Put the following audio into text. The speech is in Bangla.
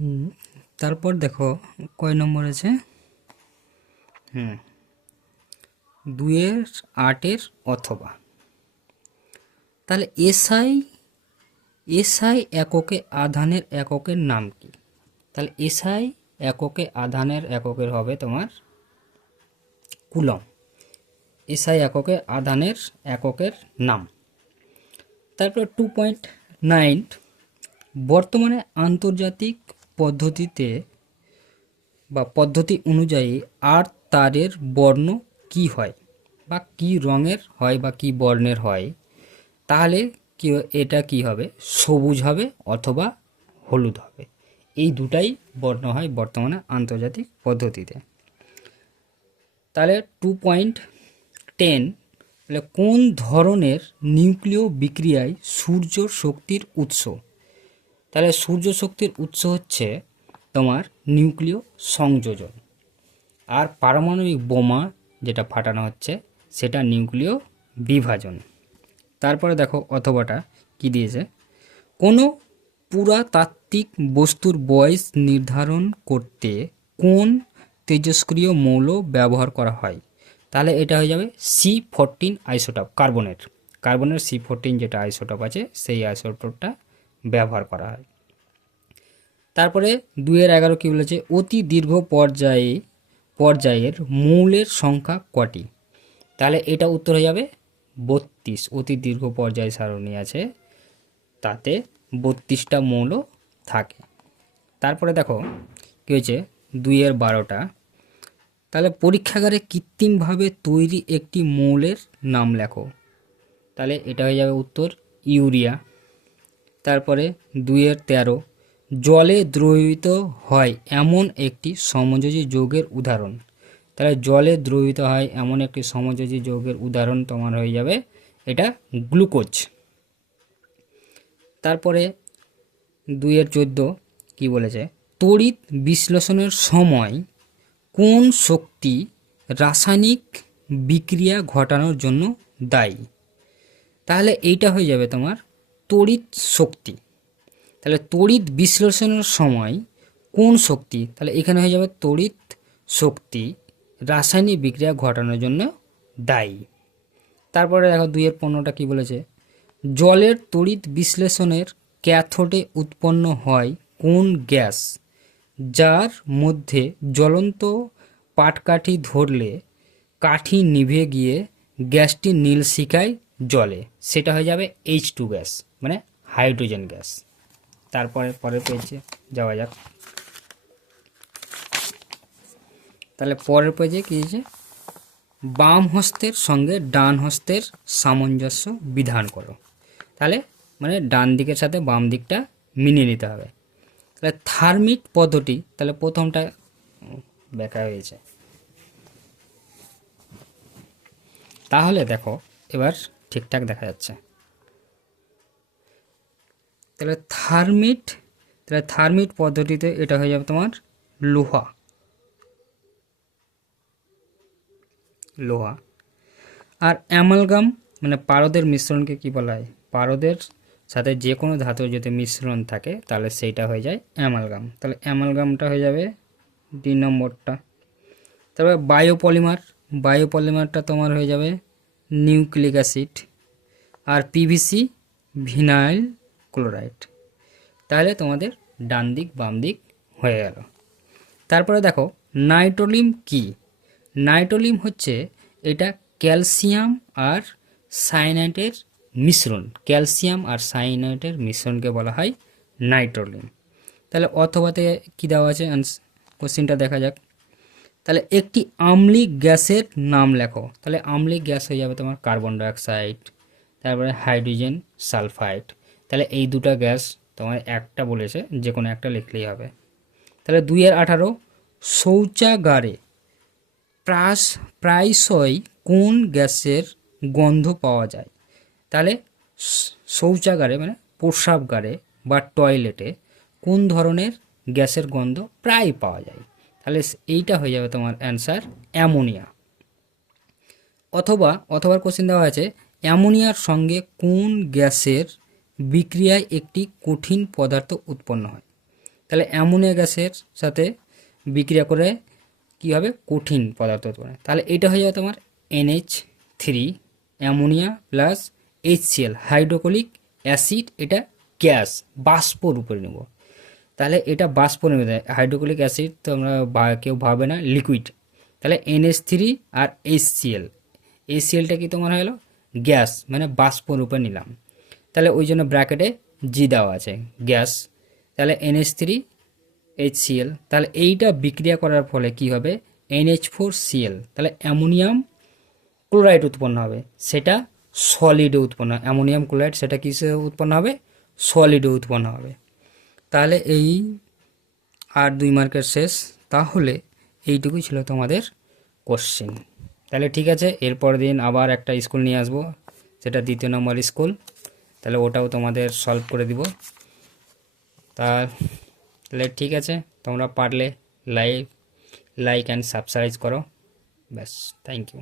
হুম, তারপর দেখো কয় নম্বর আছে। হুম, 2-8 অথবা। তাহলে এসআই এককে আধানের এককের নাম কি? তাহলে এসআই এককে আধানের এককের হবে তোমার কুলম। এসআই এককে আধানের এককের নাম। তারপর 2.9, বর্তমানে আন্তর্জাতিক পদ্ধতিতে বা পদ্ধতি অনুযায়ী আর তারের বর্ণ কি হয় বা কি রঙের হয় বা কি বর্ণের হয়? তাহলে কি এটা কি হবে? সবুজ হবে অথবা হলুদ হবে। এই দুটাই বর্ণ হয় বর্তমানে আন্তর্জাতিক পদ্ধতিতে। তাহলে 2.10, তাহলে কোন ধরনের নিউক্লিয় বিক্রিয়ায় সূর্য শক্তির উৎস? তাহলে সূর্য শক্তির উৎস হচ্ছে তোমার নিউক্লিয় সংযোজন, আর পারমাণবিক বোমা যেটা ফাটানো হচ্ছে সেটা নিউক্লিয় বিভাজন। তারপরে দেখো অথবাটা কি দিয়েছে, কোনো পুরাতাত্ত্বিক বস্তুর বয়স নির্ধারণ করতে কোন তেজস্ক্রিয় মৌল ব্যবহার করা হয়? তাহলে এটা হয়ে যাবে C14 আইসোটোপ, কার্বনের C14 যেটা আইসোটোপ আছে সেই আইসোটোপটা ব্যবহার করা হয়। তারপরে 2-11 কি বলেছে, অতি দীর্ঘ পর্যায়ের মৌলের সংখ্যা কটি? তাহলে এটা উত্তর হয়ে যাবে 32। অতি দীর্ঘ পর্যায় সারণী আছে, তাতে 32টা মৌল থাকে। তারপরে দেখো কি হয়েছে 2-12টা, তাহলে পরীক্ষাগারে কৃত্রিমভাবে তৈরি একটি মৌলের নাম লেখো। তাহলে এটা হয়ে যাবে উত্তর ইউরিয়া। তারপরে 2-13, জলে দ্রবীভূত হয় এমন একটি সমযোজী যৌগের উদাহরণ। তাহলে জলে দ্রবীভূত হয় এমন একটি সমযোজী যৌগের উদাহরণ তোমার হয়ে যাবে এটা গ্লুকোজ। তারপরে 2-14 কি বলেছে, তড়িৎ বিশ্লেষণের সময় কোন শক্তি রাসায়নিক বিক্রিয়া ঘটানোর জন্য দায়ী? তাহলে এইটা হয়ে যাবে তোমার তড়িৎ শক্তি। তাহলে তড়িৎ বিশ্লেষণের সময় কোন শক্তি, তাহলে এখানে হয়ে যাবে তড়িৎ শক্তি রাসায়নিক বিক্রিয়া ঘটানোর জন্য দায়ী। তারপরে দেখো 2-15টা কি বলেছে, জলের তড়িৎ বিশ্লেষণের ক্যাথোডে উৎপন্ন হয় কোন গ্যাস যার মধ্যে জ্বলন্ত পাটকাঠি ধরলে কাঠি নিভে গিয়ে গ্যাসটি নীল শিখায় জ্বলে? সেটা হয়ে যাবে H2 গ্যাস, মানে হাইড্রোজেন গ্যাস। তারপরে পরের পেজে যাওয়া যাক। তাহলে পরের পেজে কী হয়েছে, বাম হস্তের সঙ্গে ডান হস্তের সামঞ্জস্য বিধান করো। তাহলে মানে ডান দিকের সাথে বাম দিকটা মিলিয়ে নিতে হবে। তাহলে থার্মিট পদ্ধতি, তাহলে প্রথমটা ব্যাখ্যা হয়েছে। তাহলে দেখো এবার ঠিকঠাক দেখা যাচ্ছে। তাহলে থার্মিট পদ্ধতিতে এটা হয়ে যাবে তোমার লোহা। আর অ্যামালগাম মানে পারদের মিশ্রণকে কি বলা হয়? পারদের সাথে যে কোনো ধাতুর যদি মিশ্রণ থাকে তাহলে সেইটা হয়ে যায় অ্যামালগাম। তাহলে অ্যামালগামটা হয়ে যাবে 2 নম্বরটা। তারপরে বায়োপলিমারটা তোমার হয়ে যাবে নিউক্লিক অ্যাসিড। আর পিভিসি ভিনাইল ক্লোরাইড। তাহলে তোমাদের ডান দিক বাম দিক হয়ে গেল। তারপরে দেখো নাইট্রোলিম কি? নাইট্রোলিম হচ্ছে এটা ক্যালসিয়াম আর সায়ানাইডের মিশ্রণ। ক্যালসিয়াম আর সায়ানাইডের মিশ্রণকে বলা হয় নাইট্রোলিম। তাহলে অথবাতে কি দেওয়া আছে কোশ্চিনটা দেখা যাক। তাহলে একটি আম্লিক গ্যাসের নাম লেখো। তাহলে আম্লিক গ্যাস হয়ে যাবে তোমার কার্বন ডাইঅক্সাইড, তারপরে হাইড্রোজেন সালফাইড। তাহলে এই দুটো গ্যাস তোমার একটা বলেছে, যে কোনো একটা লিখলেই হবে। তাহলে 2-18, শৌচাগারে প্রায়শই কোন গ্যাসের গন্ধ পাওয়া যায়? তাহলে শৌচাগারে মানে প্রস্রাবগারে বা টয়লেটে কোন ধরনের গ্যাসের গন্ধ প্রায় পাওয়া যায়? তাহলে এইটা হয়ে যাবে তোমার অ্যান্সার অ্যামোনিয়া। অথবা কোশ্চেন দেওয়া আছে, অ্যামোনিয়ার সঙ্গে কোন গ্যাসের বিক্রিয়ায় একটি কঠিন পদার্থ উৎপন্ন হয়? তাহলে অ্যামোনিয়া গ্যাসের সাথে বিক্রিয়া করে কী হবে, কঠিন পদার্থ উৎপন্ন। তাহলে এটা হয়ে যাবে তোমার NH3 ammonia plus HCl hydrochloric acid, এটা গ্যাস বাষ্প রূপে নেব। তাহলে এটা বাষ্প নেবে, হাইড্রোক্লোরিক অ্যাসিড তো আমরা কেউ ভাবে না লিকুইড। তাহলে NH3 আর HClটা কি তোমার হলো গ্যাস, মানে বাষ্প রূপে নিলাম। তাহলে ওই জন্য ব্র্যাকেটে জি দেওয়া আছে গ্যাস। তাহলে NH3 HCl, তাহলে এইটা বিক্রিয়া করার ফলে কি হবে NH4Cl, তাহলে অ্যামোনিয়াম ক্লোরাইড উৎপন্ন হবে, সেটা সলিডে উৎপন্ন হবে। অ্যামোনিয়াম ক্লোরাইড সেটা কিসে উৎপন্ন হবে, সলিডে উৎপন্ন হবে। তাহলে এই আর 2 মার্কের শেষ। তাহলে এইটুকুই ছিল তোমাদের কোশ্চেন। তাহলে ঠিক আছে, এরপর দিন আবার একটা স্কুল নিয়ে আসবো, সেটা 2 নম্বর স্কুল। তাহলে ওটাও তোমাদের সলভ করে দিব। তাহলে ঠিক আছে, তোমরা পারলে লাইক অ্যান্ড সাবস্ক্রাইব করো। ব্যাস, থ্যাংক ইউ।